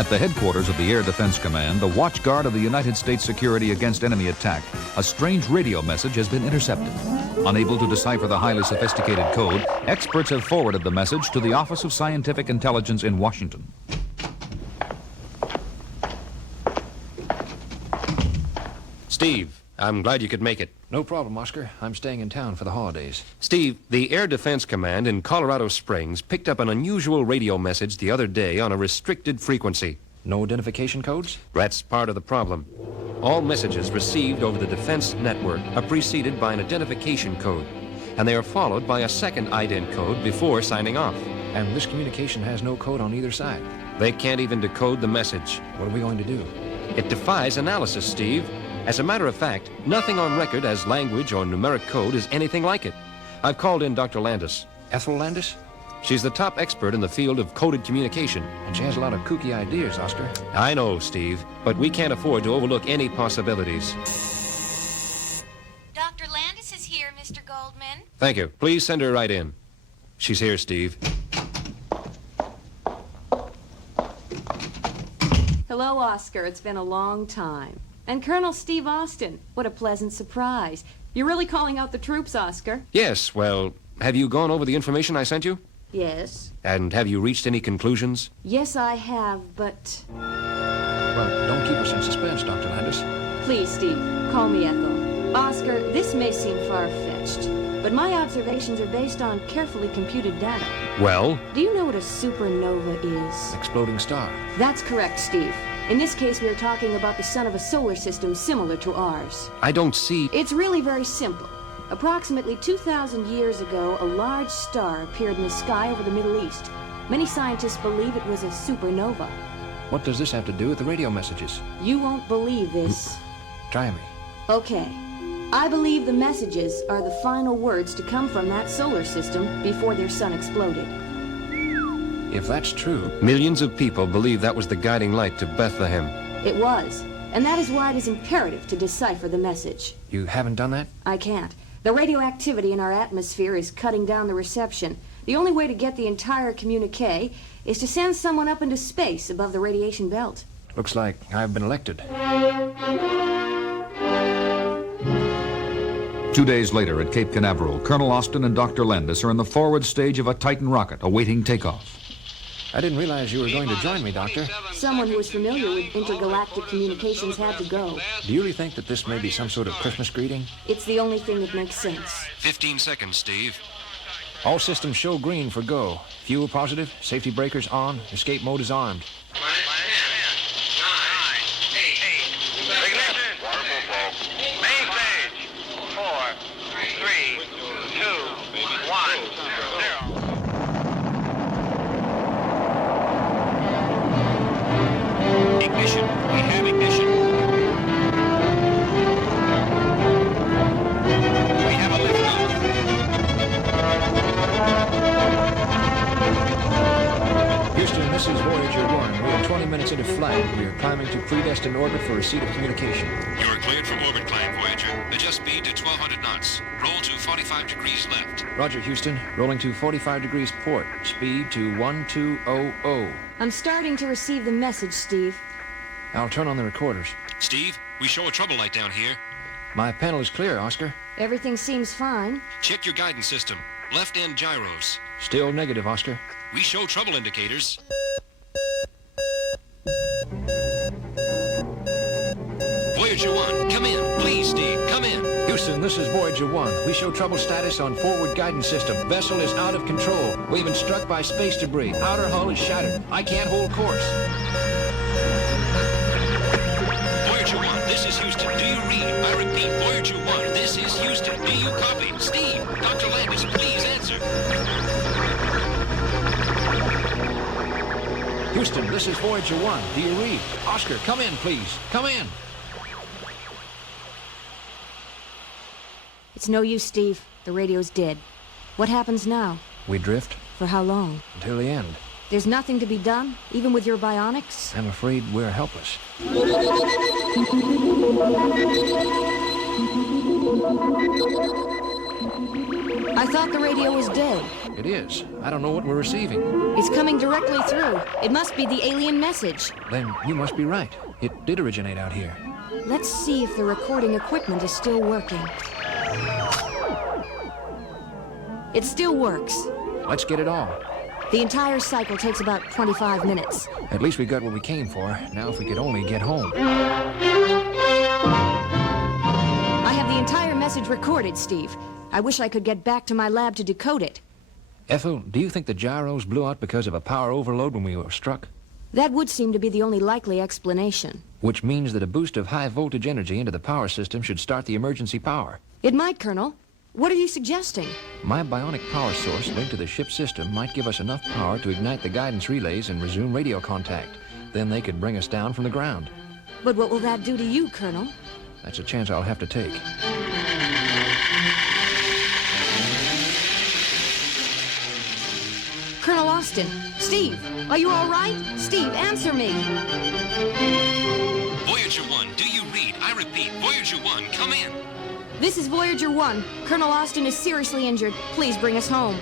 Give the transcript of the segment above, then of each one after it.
At the headquarters of the Air Defense Command, the watchguard of the United States security against enemy attack, a strange radio message has been intercepted. Unable to decipher the highly sophisticated code, experts have forwarded the message to the Office of Scientific Intelligence in Washington. Steve, I'm glad you could make it. No problem, Oscar. I'm staying in town for the holidays. Steve, the Air Defense Command in Colorado Springs picked up an unusual radio message the other day on a restricted frequency. No identification codes? That's part of the problem. All messages received over the defense network are preceded by an identification code, and they are followed by a second ident code before signing off. And this communication has no code on either side. They can't even decode the message. What are we going to do? It defies analysis, Steve. As a matter of fact, nothing on record as language or numeric code is anything like it. I've called in Dr. Landis. Ethel Landis? She's the top expert in the field of coded communication. And she has a lot of kooky ideas, Oscar. I know, Steve, but we can't afford to overlook any possibilities. Dr. Landis is here, Mr. Goldman. Thank you. Please send her right in. She's here, Steve. Hello, Oscar. It's been a long time. And Colonel Steve Austin. What a pleasant surprise. You're really calling out the troops, Oscar? Yes, well, have you gone over the information I sent you? Yes. And have you reached any conclusions? Yes, I have, but... Well, don't keep us in suspense, Dr. Landis. Please, Steve, call me Ethel. Oscar, this may seem far-fetched, but my observations are based on carefully computed data. Well? Do you know what a supernova is? Exploding star. That's correct, Steve. In this case, we are talking about the sun of a solar system similar to ours. I don't see... It's really very simple. Approximately 2,000 years ago, a large star appeared in the sky over the Middle East. Many scientists believe it was a supernova. What does this have to do with the radio messages? You won't believe this. Try me. Okay. I believe the messages are the final words to come from that solar system before their sun exploded. If that's true... Millions of people believe that was the guiding light to Bethlehem. It was. And that is why it is imperative to decipher the message. You haven't done that? I can't. The radioactivity in our atmosphere is cutting down the reception. The only way to get the entire communique is to send someone up into space above the radiation belt. Looks like I've been elected. 2 days later at Cape Canaveral, Colonel Austin and Dr. Landis are in the forward stage of a Titan rocket awaiting takeoff. I didn't realize you were going to join me, Doctor. Someone who is familiar with intergalactic communications had to go. Do you really think that this may be some sort of Christmas greeting? It's the only thing that makes sense. 15 seconds, Steve. All systems show green for go. Fuel positive, safety breakers on, escape mode is armed. Ignition. We have ignition. We have a liftoff. Houston, this is Voyager 1. We are 20 minutes into flight. We are climbing to predestined orbit for receipt of communication. You are cleared for orbit climb, Voyager. Adjust speed to 1,200 knots. Roll to 45 degrees left. Roger, Houston. Rolling to 45 degrees port. Speed to 1200. I'm starting to receive the message, Steve. I'll turn on the recorders. Steve, we show a trouble light down here. My panel is clear, Oscar. Everything seems fine. Check your guidance system. Left end gyros. Still negative, Oscar. We show trouble indicators. Voyager 1, come in. Please, Steve, come in. Houston, this is Voyager 1. We show trouble status on forward guidance system. Vessel is out of control. We've been struck by space debris. Outer hull is shattered. I can't hold course. Voyager 1, this is Houston. Do you read? I repeat, Voyager 1, this is Houston. Do you copy? Steve, Dr. Landis, please answer. Houston, this is Voyager 1. Do you read? Oscar, come in, please. Come in. It's no use, Steve. The radio's dead. What happens now? We drift For how long? until the end. There's nothing to be done, even with your bionics? I'm afraid we're helpless. I thought the radio was dead. It is. I don't know what we're receiving. It's coming directly through. It must be the alien message. Then you must be right. It did originate out here. Let's see if the recording equipment is still working. It still works. Let's get it all. The entire cycle takes about 25 minutes. At least we got what we came for. Now if we could only get home. I have the entire message recorded, Steve. I wish I could get back to my lab to decode it. Ethel, do you think the gyros blew out because of a power overload when we were struck? That would seem to be the only likely explanation. Which means that a boost of high voltage energy into the power system should start the emergency power. It might, Colonel. What are you suggesting? My bionic power source linked to the ship's system might give us enough power to ignite the guidance relays and resume radio contact. Then they could bring us down from the ground. But what will that do to you, Colonel? That's a chance I'll have to take. Colonel Austin. Steve, are you all right? Steve, answer me. Voyager 1, do you read? I repeat, Voyager 1, come in. This is Voyager 1. Colonel Austin is seriously injured. Please bring us home.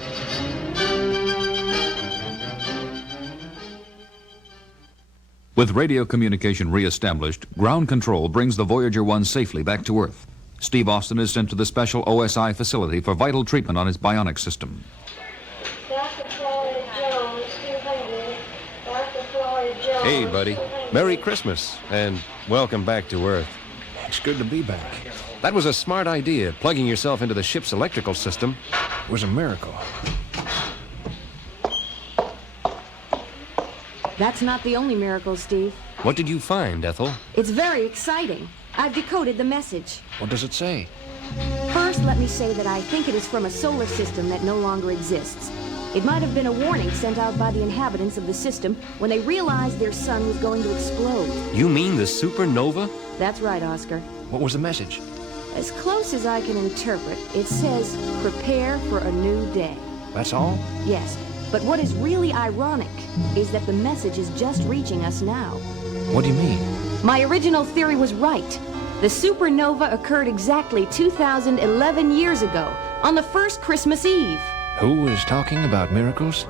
With radio communication reestablished, ground control brings the Voyager 1 safely back to Earth. Steve Austin is sent to the special OSI facility for vital treatment on his bionic system. Hey, buddy. Merry Christmas, and welcome back to Earth. It's good to be back. That was a smart idea, plugging yourself into the ship's electrical system. It was a miracle. That's not the only miracle, Steve. What did you find, Ethel? It's very exciting. I've decoded the message. What does it say? First, let me say that I think it is from a solar system that no longer exists. It might have been a warning sent out by the inhabitants of the system when they realized their sun was going to explode. You mean the supernova? That's right, Oscar. What was the message? As close as I can interpret, it says, prepare for a new day. That's all? Yes, but what is really ironic is that the message is just reaching us now. What do you mean? My original theory was right. The supernova occurred exactly 2011 years ago, on the first Christmas Eve. Who is talking about miracles?